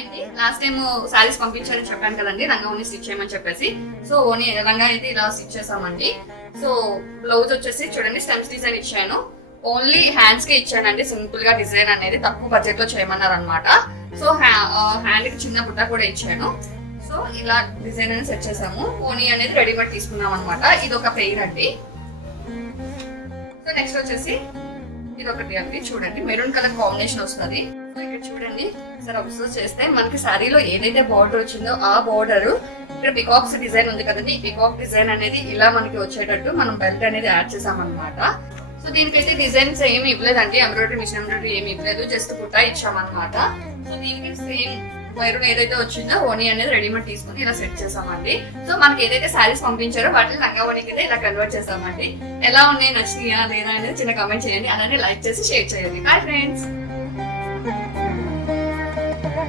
అయితే last time saris పంపించారని చెప్పాను కదండి, లంగా ఓని స్టిచ్ చేయమని చెప్పేసి. సో ఓని లంగా అయితే ఇలా స్టిచ్ చేసామండి. సో బ్లౌజ్ వచ్చేసి చూడండి స్టెమ్స్ డిజైన్ ఇచ్చాను. ఓన్లీ హ్యాండ్స్ కి ఇచ్చానండి సింపుల్ గా డిజైన్ అనేది, తక్కువ బడ్జెట్ లో చేయమన్నారు అనమాట. సో హ్యాండ్ కి చిన్న బుట్ట కూడా ఇచ్చాను. సో ఇలా డిజైన్ అనేది సెట్ చేసాము. ఓని అనేది రెడీమేడ్ తీసుకున్నాం అనమాట. ఇది ఒక పెయిర్ అండి. సో నెక్స్ట్ వచ్చేసి ఇది ఒకటి అండి, చూడండి మెరూన్ కలర్ కాంబినేషన్ వస్తుంది. సో ఇక్కడ చూడండి సార్ అబ్జర్వ్ చేస్తే మనకి శారీలో ఏదైతే బార్డర్ వచ్చిందో ఆ బార్డర్ ఇక్కడ పికాక్స్ డిజైన్ ఉంది కదండి, పికాక్ డిజైన్ అనేది ఇలా మనకి వచ్చేటట్టు మనం బెల్ట్ అనేది యాడ్ చేసామన్నమాట. సో దీనికైతే డిజైన్స్ ఏమి ఇవ్వలేదండి, ఎంబ్రాయిడరీ మిషన్ ఎంబ్రాయిడరీ ఏమి ఇవ్వలేదు, జస్ట్ బుట్ట ఇచ్చామన్నమాట. సో దీనికి సేమ్ మెరూన్ ఏదైతే వచ్చిందో ఓని అనేది రెడీమేడ్ తీసుకుని ఇలా సెట్ చేసామండి. సో మనకి ఏదైతే శారీస్ పంపించారో వాటిని లంగా ఓనికి అయితే ఇలా కన్వర్ట్ చేసామండి. ఎలా ఉన్నాయి, నచ్చినాయా లేదా అనేది చిన్న కామెంట్ చేయండి, అలానే లైక్ చేసి షేర్ చేయండి. Hi friends.